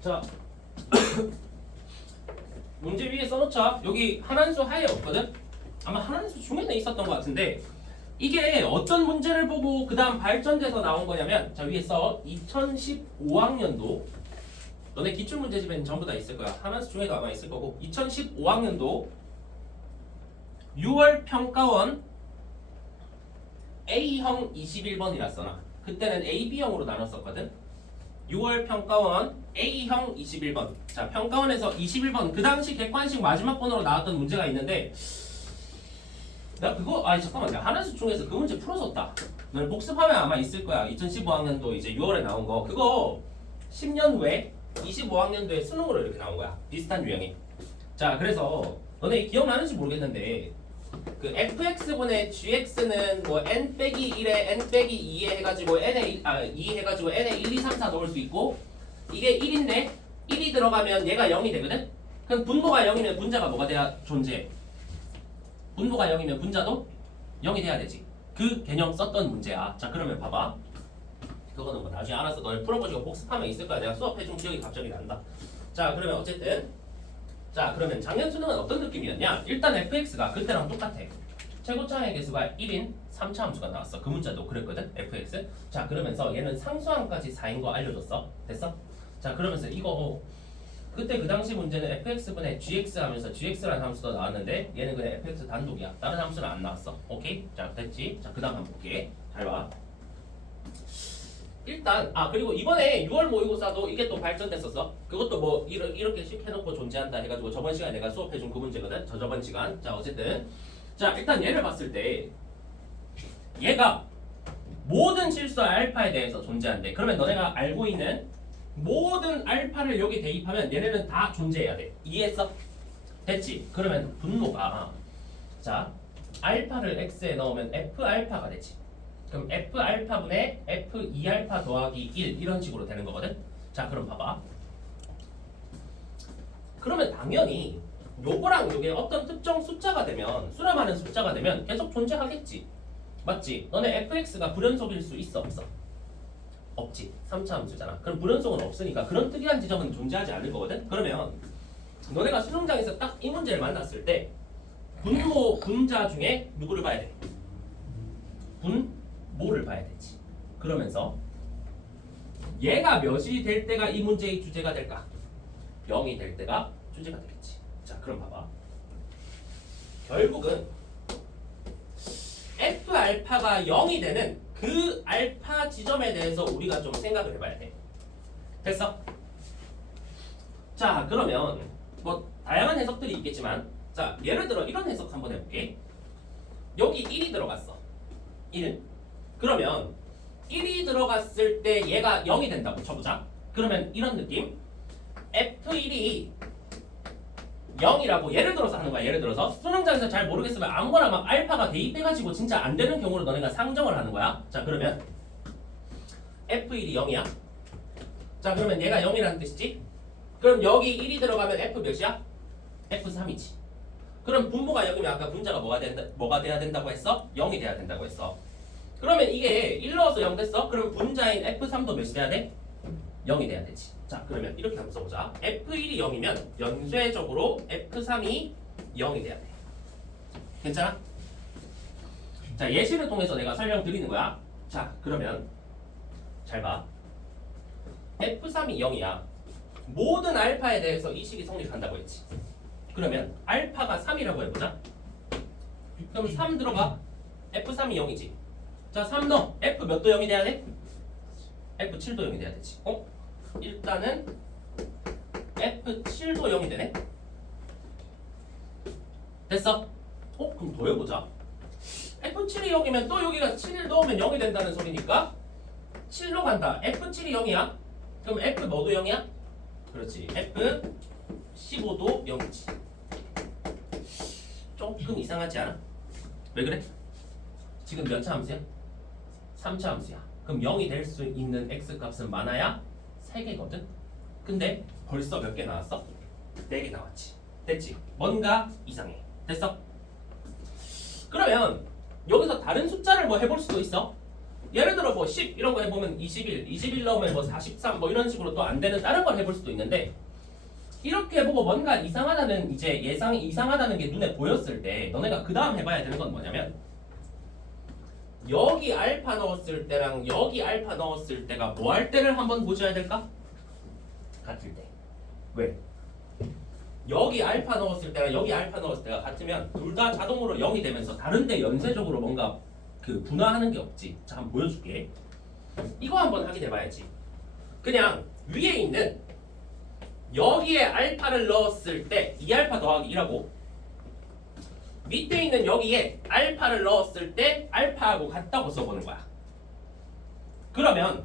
자, 문제 위에 써놓자. 여기 하나인수 하에 없거든? 아마 하나인수 중에는 있었던 것 같은데 이게 어떤 문제를 보고 그 다음 발전돼서 나온 거냐면 자 위에 써 2015학년도 너네 기출문제집에는 전부 다 있을 거야. 하나인수 중에도 아마 있을 거고 2015학년도 6월 평가원 A형 21번이라 써놔. 그때는 A, B형으로 나눴었거든. 6월 평가원 A형 21번. 자, 평가원에서 21번 그 당시 객관식 마지막 번호로 나왔던 문제가 있는데 나 그거 잠깐만 내가 하나수 중에서 그 문제 풀어줬다. 너네 복습하면 아마 있을 거야. 2015학년도 이제 6월에 나온 거. 그거 10년 후에 25학년도에 수능으로 이렇게 나온 거야. 비슷한 유형이. 자, 그래서 너네 기억나는지 모르겠는데 그 fx분의 gx는 뭐 n 빼기 1에 n 빼기 2에 해가지고 n에 2 해가지고 n에 1, 2, 3, 4 넣을 수 있고 이게 1인데 1이 들어가면 얘가 0이 되거든? 그럼 분모가 0이면 분자가 뭐가 돼야 존재해? 분모가 0이면 분자도 0이 돼야 되지. 그 개념 썼던 문제야. 자, 그러면 봐봐. 그거는 뭐 나중에 알아서 너네 풀어보시고 복습하면 있을 거야. 내가 수업해준 기억이 갑자기 난다. 자, 그러면 어쨌든 자, 그러면 작년 수능은 어떤 느낌이었냐? 일단 fx가 그때랑 똑같아. 최고차의 개수가 1인 3차 함수가 나왔어. 그 문자도 그랬거든. fx. 자, 그러면서 얘는 상수항까지 4인 거 알려줬어. 됐어? 자, 그러면서 이거 그때 그 당시 문제는 fx분의 gx 하면서 gx라는 함수가 나왔는데 얘는 그냥 fx 단독이야. 다른 함수는 안 나왔어. 오케이? 자, 됐지? 자, 그 다음 한번 볼게. 잘 봐. 일단 그리고 이번에 6월 모의고사도 이게 또 발전됐었어. 그것도 뭐 이렇게씩 해놓고 존재한다 해가지고 저번 시간에 내가 수업해준 그 문제거든. 저번 시간. 자, 어쨌든 자 일단 얘를 봤을 때 얘가 모든 실수 알파에 대해서 존재한대. 그러면 너네가 알고 있는 모든 알파를 여기 대입하면 얘네는 다 존재해야 돼. 이해했어? 됐지? 그러면 분모가 자 알파를 x에 넣으면 f 알파가 되지. 그럼 f 알파분의 f 2 알파 더하기 1 이런 식으로 되는 거거든. 자, 그럼 봐봐. 그러면 당연히 요거랑 요게 어떤 특정 숫자가 되면 수렴하는 숫자가 되면 계속 존재하겠지. 맞지? 너네 fx가 불연속일 수 있어 없어? 없지. 3차 함수잖아. 그럼 불연속은 없으니까 그런 특이한 지점은 존재하지 않을 거거든. 그러면 너네가 수능장에서 딱 이 문제를 만났을 때 분모 분자 중에 누구를 봐야 돼? 분모를 봐야 되지. 그러면서 얘가 몇이 될 때가 이 문제의 주제가 될까? 0이 될 때가 주제가 되겠지. 자, 그럼 봐봐. 결국은 f 알파가 0이 되는 그 알파 지점에 대해서 우리가 좀 생각을 해봐야 돼. 됐어? 자, 그러면 뭐 다양한 해석들이 있겠지만 자, 예를 들어 이런 해석 한번 해볼게. 여기 1이 들어갔어. 1. 그러면 1이 들어갔을 때 얘가 0이 된다고 쳐보자. 그러면 이런 느낌. F1이 0이라고 예를 들어서 하는 거야. 예를 들어서 수능장에서 잘 모르겠으면 아무거나 막 알파가 대입해가지고 진짜 안 되는 경우로 너네가 상정을 하는 거야. 자, 그러면 F1이 0이야. 자, 그러면 얘가 0이라는 뜻이지. 그럼 여기 1이 들어가면 F 몇이야? F3이지. 그럼 분모가 0이면 아까 분자가 뭐가 돼야 된다고 했어? 0이 돼야 된다고 했어. 그러면 이게 1 넣어서 0 됐어? 그럼 분자인 F3도 몇이 돼야 돼? 0이 돼야 되지. 자, 그러면 이렇게 한번 써보자. F1이 0이면 연쇄적으로 F3이 0이 돼야 돼. 괜찮아? 자, 예시를 통해서 내가 설명드리는 거야. 자, 그러면 잘 봐. F3이 0이야. 모든 알파에 대해서 이 식이 성립한다고 했지. 그러면 알파가 3이라고 해보자. 그럼 3 들어가. F3이 0이지. 자, 3 넣어. F 몇 도 0이 돼야 돼? F7도 0이 돼야 되지. 일단은 F7도 0이 되네. 됐어? 그럼 더 해보자. F7이 0이면 또 여기가 7을 넣으면 0이 된다는 소리니까 7로 간다. F7이 0이야. 그럼 F 뭐도 0이야? 그렇지. F15도 0이지. 조금 이상하지 않아? 왜 그래? 지금 몇 차 함수야? 3차 함수야. 그럼 0이 될 수 있는 x값은 많아야 3개거든? 근데 벌써 몇 개 나왔어? 4개 나왔지. 됐지? 뭔가 이상해. 됐어? 그러면 여기서 다른 숫자를 뭐 해볼 수도 있어. 예를 들어 뭐 10 이런 거 해보면 21 넣으면 뭐 43 뭐 이런 식으로 또 안 되는 다른 걸 해볼 수도 있는데 이렇게 해보고 뭔가 이상하다는 이제 예상이 이상하다는 게 눈에 보였을 때 너네가 그 다음 해봐야 되는 건 뭐냐면 여기 알파 넣었을 때랑 여기 알파 넣었을 때가 뭐 할 때를 한번 보셔야 될까? 같을 때. 왜? 여기 알파 넣었을 때랑 여기 알파 넣었을 때가 같으면 둘 다 자동으로 0이 되면서 다른데 연쇄적으로 뭔가 그 분화하는 게 없지. 자, 한번 보여줄게. 이거 한번 확인해봐야지. 그냥 위에 있는 여기에 알파를 넣었을 때 2알파 더하기 1하고 밑에 있는 여기에 알파를 넣었을 때 알파하고 같다고 써보는 거야. 그러면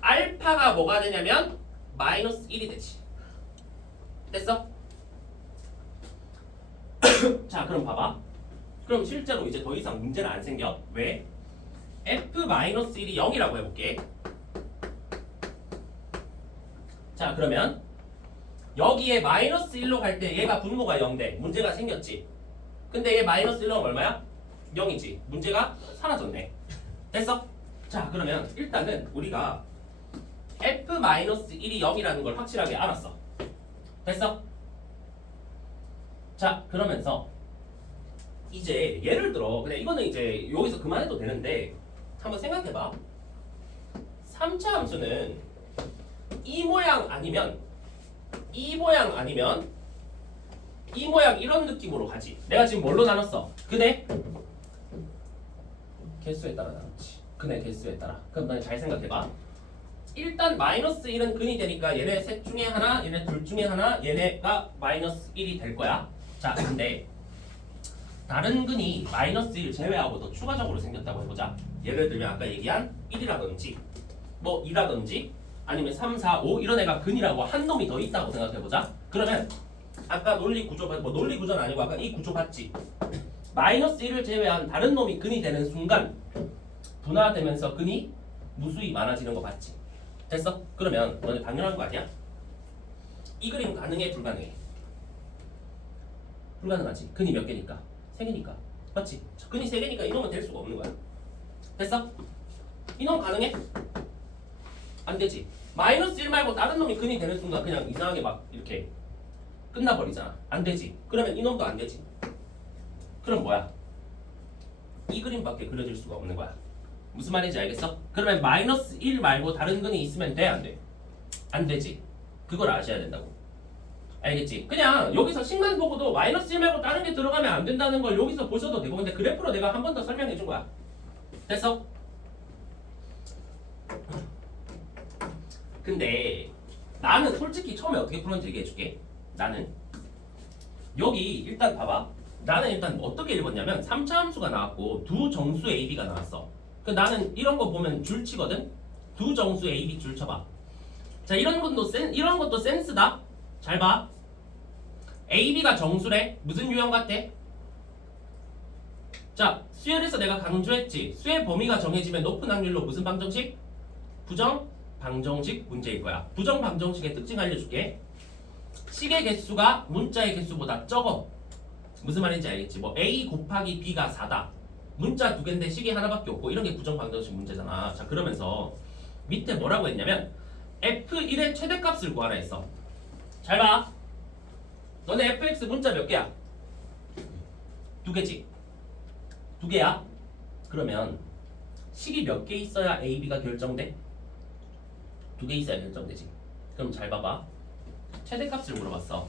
알파가 뭐가 되냐면 마이너스 1이 되지. 됐어? 자, 그럼 봐봐. 그럼 실제로 이제 더 이상 문제는 안 생겨. 왜? f-1이 0이라고 해볼게. 자, 그러면 여기에 마이너스 1로 갈 때 얘가 분모가 0돼. 문제가 생겼지. 근데 얘 마이너스 1로 얼마야? 0이지. 문제가 사라졌네. 됐어? 자, 그러면 일단은 우리가 f-1이 0이라는 걸 확실하게 알았어. 됐어? 자, 그러면서 이제 예를 들어 그냥 이거는 이제 여기서 그만해도 되는데 한번 생각해봐. 3차 함수는 이 모양 아니면 이 모양 아니면 이 모양 이런 느낌으로 가지. 내가 지금 뭘로 나눴어? 근해? 개수에 따라 나눴지. 근해 개수에 따라. 그럼 너 잘 생각해봐. 일단 마이너스 1은 근이 되니까 얘네 셋 중에 하나, 얘네 둘 중에 하나, 얘네가 마이너스 1이 될 거야. 자, 근데 다른 근이 마이너스 1 제외하고 더 추가적으로 생겼다고 해보자. 예를 들면 아까 얘기한 1이라든지 뭐 2라든지 아니면 3, 4, 5 이런 애가 근이라고 한 놈이 더 있다고 생각해보자. 그러면 아까 논리 구조, 뭐 논리 구조는 아니고 아까 이 구조 봤지? 마이너스 1을 제외한 다른 놈이 근이 되는 순간 분화되면서 근이 무수히 많아지는 거 봤지? 됐어? 그러면 너네 당연한 거 아니야? 이 그림 가능해? 불가능해? 불가능하지. 근이 몇 개니까? 3개니까. 맞지? 근이 3개니까 이놈은 될 수가 없는 거야. 됐어? 이놈 가능해? 안 되지. 마이너스 1 말고 다른 놈이 근이 되는 순간 그냥 이상하게 막 이렇게 끝나버리잖아. 안 되지. 그러면 이놈도 안 되지. 그럼 뭐야? 이 그림밖에 그려질 수가 없는 거야. 무슨 말인지 알겠어? 그러면 마이너스 1 말고 다른 근이 있으면 돼? 안 돼? 안 되지. 그걸 아셔야 된다고. 알겠지? 그냥 여기서 식만 보고도 마이너스 1 말고 다른 게 들어가면 안 된다는 걸 여기서 보셔도 되고 근데 그래프로 내가 한 번 더 설명해 준 거야. 됐어? 근데 나는 솔직히 처음에 어떻게 풀었는지 얘기해 줄게. 나는 여기 일단 봐봐. 나는 일단 어떻게 읽었냐면 3차 함수가 나왔고 두 정수 AB가 나왔어. 그 나는 이런 거 보면 줄 치거든. 두 정수 AB 줄 쳐봐. 자, 이런 것도 센스다. 잘 봐. AB가 정수래. 무슨 유형 같아? 자, 수열에서 내가 강조했지. 수의 범위가 정해지면 높은 확률로 무슨 방정식? 부정 방정식 문제일 거야. 부정 방정식의 특징 알려줄게. 식의 개수가 문자의 개수보다 적어. 무슨 말인지 알겠지? 뭐 A 곱하기 B가 4다. 문자 두 개인데 식이 하나밖에 없고 이런 게 부정 방정식 문제잖아. 자, 그러면서 밑에 뭐라고 했냐면 F1의 최대값을 구하라 했어. 잘 봐. 너네 fx 문자 몇 개야? 2개지? 2개야? 그러면 식이 몇 개 있어야 a, b가 결정돼? 2개 있어야 결정되지. 그럼 잘 봐봐. 최대값을 물어봤어.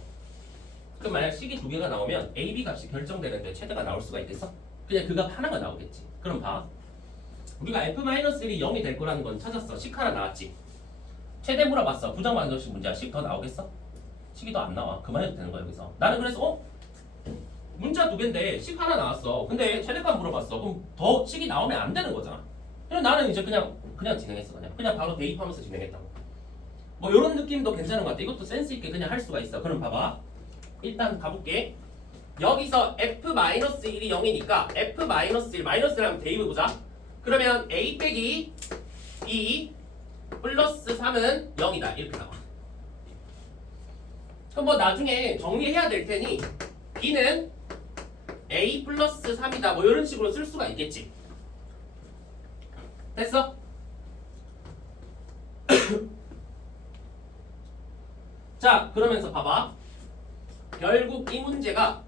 그럼 만약 식이 2개가 나오면 a, b 값이 결정되는데 최대가 나올 수가 있겠어? 그냥 그 값 하나가 나오겠지. 그럼 봐. 우리가 f-1이 0이 될 거라는 건 찾았어. 식 하나 나왔지. 최대 물어봤어. 부정 방정식 문제야. 식 더 나오겠어? 식이 더 안 나와. 그만해도 되는 거야 여기서. 나는 그래서 문자 2개인데 식 하나 나왔어. 근데 최대값 물어봤어. 그럼 더 식이 나오면 안 되는 거잖아. 그래서 나는 이제 그냥 진행했어. 그냥 바로 대입하면서 진행했다고. 뭐 이런 느낌도 괜찮은 것 같아. 이것도 센스 있게 그냥 할 수가 있어. 그럼 봐봐. 일단 가볼게. 여기서 f-1이 0이니까 f-1 마이너스를 하면 대입해보자. 그러면 a 빼기 2 플러스 3은 0이다. 이렇게 나와. 그럼 뭐 나중에 정리해야 될 테니 b는 a 플러스 3이다. 뭐 이런 식으로 쓸 수가 있겠지. 됐어? 자, 그러면서 봐봐. 결국 이 문제가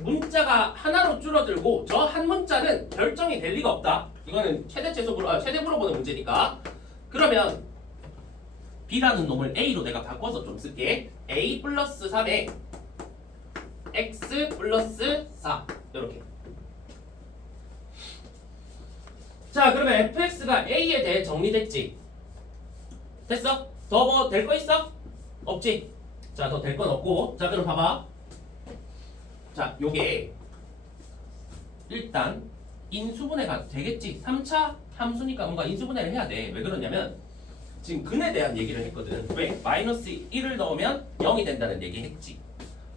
문자가 하나로 줄어들고 저 한 문자는 결정이 될 리가 없다. 이거는 최대 물어보는 문제니까. 그러면 B라는 놈을 A로 내가 바꿔서 좀 쓸게. A 플러스 3에 X 플러스 4 이렇게. 자, 그러면 fx가 A에 대해 정리됐지? 됐어? 더 뭐 될 거 있어? 없지? 자, 더 될 건 없고. 자, 그럼 봐봐. 자, 요게 일단 인수분해가 되겠지. 3차 함수니까 뭔가 인수분해를 해야 돼. 왜 그러냐면 지금 근에 대한 얘기를 했거든. 왜? 마이너스 1을 넣으면 0이 된다는 얘기 했지.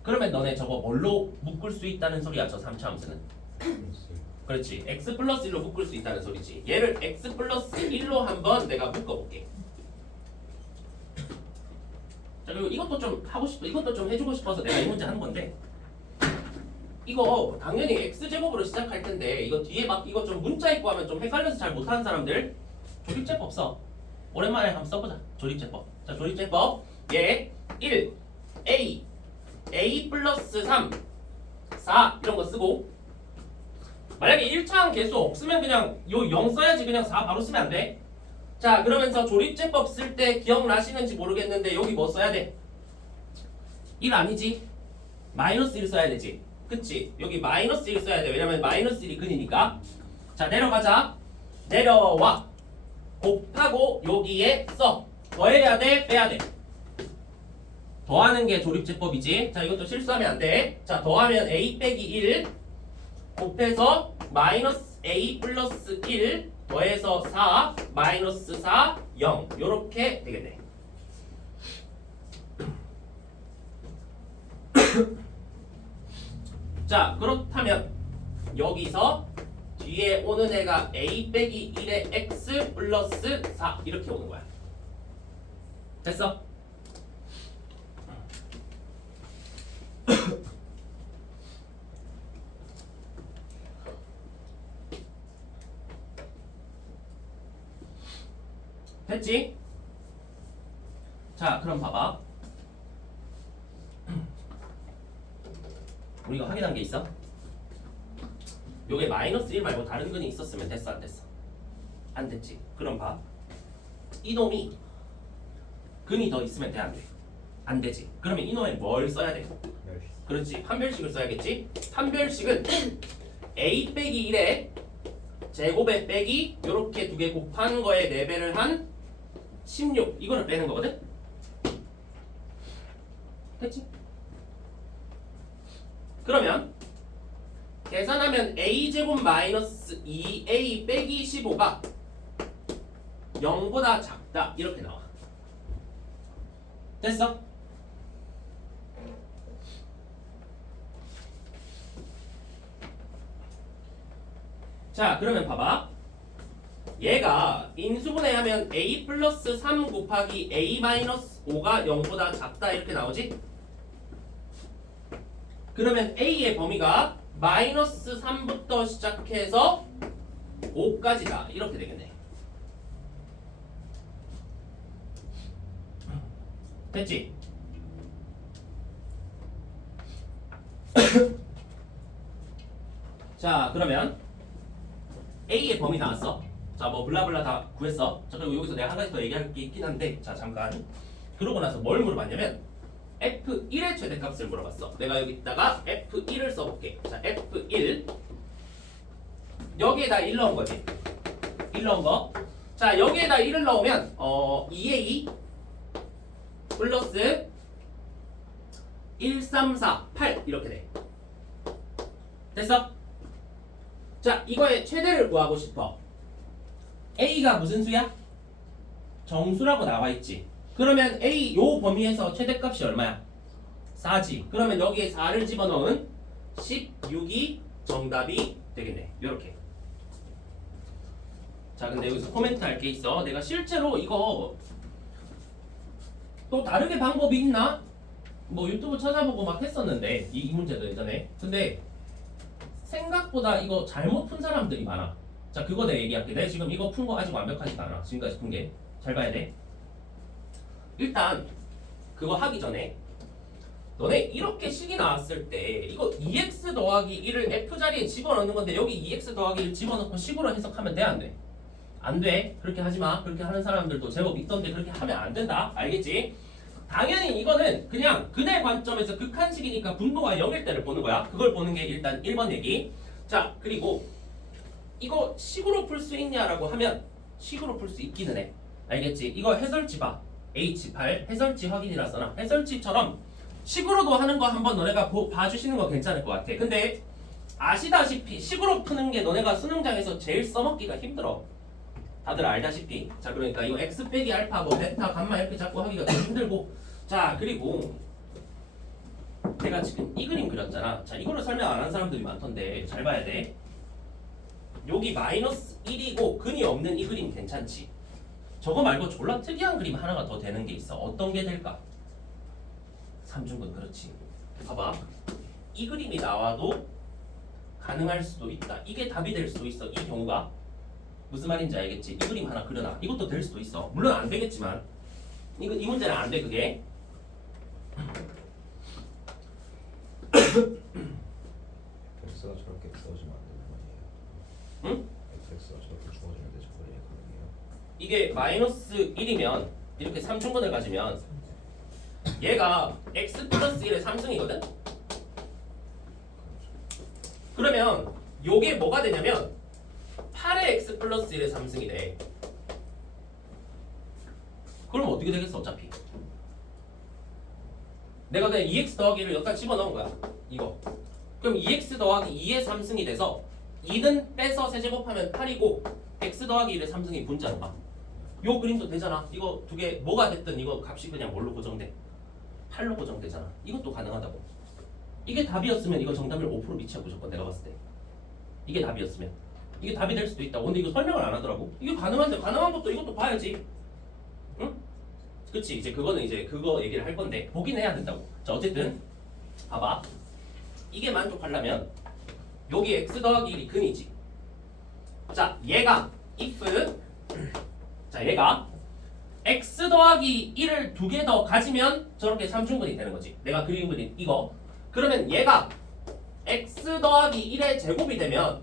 그러면 너네 저거 뭘로 묶을 수 있다는 소리야, 저 3차 함수는? 그렇지. x 플러스 1로 묶을 수 있다는 소리지. 얘를 x 플러스 1로 한번 내가 묶어볼게. 자, 그리고 이것도 좀 하고 싶어. 이것도 좀 해주고 싶어서 내가 이 문제 하는 건데, 이거 당연히 x제곱으로 시작할 텐데 이거 뒤에 막 이거 좀 문자 있고 하면 좀 헷갈려서 잘 못하는 사람들 조립제법 써. 오랜만에 한번 써보자. 조립제법. 자, 조립제법. 얘 1 a 플러스 3 4 이런 거 쓰고, 만약에 1차항 개수 없으면 그냥 요 0 써야지. 그냥 4 바로 쓰면 안 돼. 자, 그러면서 조립제법 쓸 때 기억나시는지 모르겠는데 여기 뭐 써야 돼? 1 아니지? 마이너스 1 써야 되지. 그치? 여기 마이너스 1 써야 돼. 왜냐면 마이너스 1이 근이니까. 자, 내려가자. 내려와. 곱하고 여기에 써. 더해야 돼? 빼야 돼? 더하는 게 조립제법이지. 자, 이것도 실수하면 안 돼. 자, 더하면 a 빼기 1 곱해서 마이너스 a 플러스 1 더해서 4 마이너스 4 0 요렇게 되겠네. 자, 그렇다면 여기서 뒤에 오는 애가 a 빼기 1의 x 플러스 4 이렇게 오는 거야. 됐어? 됐지? 자, 그럼 봐봐. 우리가 확인한 게 있어? 요게 마이너스 1 말고 다른 근이 있었으면 됐어, 안 됐어? 안 됐지? 그럼 봐. 이놈이 근이 더 있으면 돼, 안 돼? 안 되지. 그러면 이놈에 뭘 써야 돼? 그렇지, 판별식을 써야겠지? 판별식은 a 빼기 1에 제곱에 빼기 요렇게 두 개 곱한 거에 4배를 한 16 이거를 빼는 거거든? 됐지? 그러면 계산하면 a제곱 마이너스 2a 빼기 15가 0보다 작다 이렇게 나와. 됐어? 자, 그러면 봐봐. 얘가 인수분해하면 a 플러스 3 곱하기 a 마이너스 5가 0보다 작다 이렇게 나오지? 그러면 a의 범위가 마이너스 3부터 시작해서 5까지다 이렇게 되겠네. 됐지? 자, 그러면 A의 범위 나왔어. 자, 뭐 블라블라 다 구했어. 자, 그리고 여기서 내가 한 가지 더 얘기할 게 있긴 한데, 자, 잠깐. 그러고 나서 뭘 물어봤냐면 F1의 최대값을 물어봤어. 내가 여기다가 F1을 써볼게. 자, F1 여기에다 1 넣은 거지. 1 넣은 거. 자, 여기에다 1을 넣으면 2A 플러스 1, 3, 4, 8 이렇게 돼. 됐어? 자, 이거의 최대를 구하고 싶어. A가 무슨 수야? 정수라고 나와있지. 그러면 A 요 범위에서 최대값이 얼마야? 4지. 그러면 여기에 4를 집어넣은 16이 정답이 되겠네. 요렇게. 자, 근데 여기서 코멘트 할 게 있어. 내가 실제로 이거 또 다르게 방법이 있나? 뭐 유튜브 찾아보고 막 했었는데 이 문제도 예전에. 근데 생각보다 이거 잘못 푼 사람들이 많아. 자 그거 내 얘기할게. 내가 지금 이거 푼 거 아직 완벽하지가 않아. 지금까지 푼 게. 잘 봐야 돼. 일단 그거 하기 전에 너네 이렇게 식이 나왔을 때 이거 2x 더하기 1을 f 자리에 집어넣는 건데 여기 2x 더하기 1 집어넣고 식으로 해석하면 돼 안 돼? 안 돼. 그렇게 하지 마. 그렇게 하는 사람들도 제법 있던데 그렇게 하면 안 된다. 알겠지? 당연히 이거는 그냥 근의 관점에서 극한식이니까 분모가 0일 때를 보는 거야. 그걸 보는 게 일단 1번 얘기. 자 그리고 이거 식으로 풀 수 있냐라고 하면 식으로 풀 수 있기는 해. 알겠지? 이거 해설지 봐. H8 해설지 확인이라 써놔. 해설지처럼 식으로도 하는 거 한번 너네가 봐주시는 거 괜찮을 것 같아. 근데 아시다시피 식으로 푸는 게 너네가 수능장에서 제일 써먹기가 힘들어. 다들 알다시피. 자 그러니까 이거 x 빼기 알파 뭐 베타 감마 이렇게 잡고 하기가 더 힘들고. 자 그리고 내가 지금 이 그림 그렸잖아. 자 이거를 설명 안 한 사람들이 많던데 잘 봐야 돼. 여기 마이너스 1이고 근이 없는 이 그림 괜찮지? 저거 말고 졸라 특이한 그림 하나가 더 되는 게 있어. 어떤 게 될까? 삼중근. 그렇지. 봐봐. 이 그림이 나와도 가능할 수도 있다. 이게 답이 될 수도 있어. 이 경우가. 무슨 말인지 알겠지? 이 그림 하나 그려놔. 이것도 될 수도 있어. 물론 안 되겠지만 이 문제는 안 돼 그게. x가 저렇게 주어지면 안 되는 거 아니에요? 응? x가 저렇게 주어지는데 저 그림이 가능해요? 이게 마이너스 1이면 이렇게 삼중근을 가지면 얘가 x 플러스 1의 3승이거든? 그러면 요게 뭐가 되냐면 8의 x 플러스 1의 3승이 돼. 그럼 어떻게 되겠어 어차피? 내가 그냥 2x 더하기를 여기다 집어넣은 거야. 이거. 그럼 2x 더하기 2의 3승이 돼서 2는 빼서 세제곱하면 8이고 x 더하기 1의 3승이 분자로 가. 요 그림도 되잖아. 이거 두 개 뭐가 됐든 이거 값이 그냥 뭘로 고정돼? 8로 고정되잖아. 이것도 가능하다고. 이게 답이었으면 이거 정답률 5% 미치야 무조건 내가 봤을 때. 이게 답이었으면. 이게 답이 될 수도 있다고. 근데 이거 설명을 안 하더라고. 이게 가능한데 가능한 것도 이것도 봐야지. 응? 그치? 이제 그거는 이제 그거 얘기를 할 건데 보긴 해야 된다고. 자 어쨌든 봐봐. 이게 만족하려면 여기 x 더하기 1이 근이지. 자 얘가 if 자 얘가 x 더하기 1을 두 개 더 가지면 저렇게 삼중근이 되는 거지. 내가 그린 그림 이거. 그러면 얘가 x 더하기 1의 제곱이 되면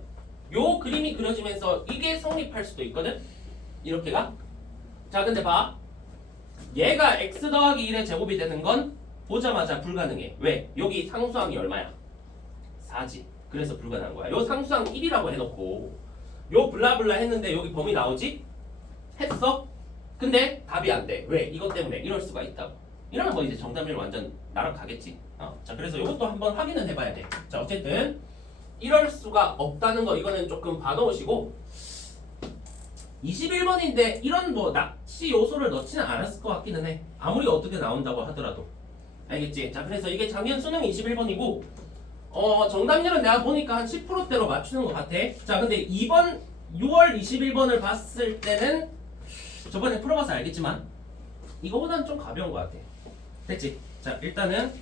요 그림이 그려지면서 이게 성립할 수도 있거든. 이렇게가. 자 근데 봐. 얘가 x 더하기 1의 제곱이 되는 건 보자마자 불가능해. 왜? 여기 상수항이 얼마야? 4지. 그래서 불가능한 거야. 요 상수항 1이라고 해놓고 요 블라블라 했는데 여기 범위 나오지? 했어? 근데 답이 안 돼. 왜? 이것 때문에 이럴 수가 있다고. 이러면 뭐 이제 정답률 완전 날아가겠지. 자 그래서 이것도 한번 확인은 해봐야 돼. 자 어쨌든 이럴 수가 없다는 거 이거는 조금 봐놓으시고 21번인데 이런 뭐 낚시 요소를 넣지는 않았을 것 같기는 해. 아무리 어떻게 나온다고 하더라도. 알겠지? 자 그래서 이게 작년 수능 21번이고 정답률은 내가 보니까 한 10%대로 맞추는 것 같아. 자 근데 2번 6월 21번을 봤을 때는 저번에 풀어봐서 알겠지만 이거보다는 좀 가벼운 것 같아. 됐지? 자 일단은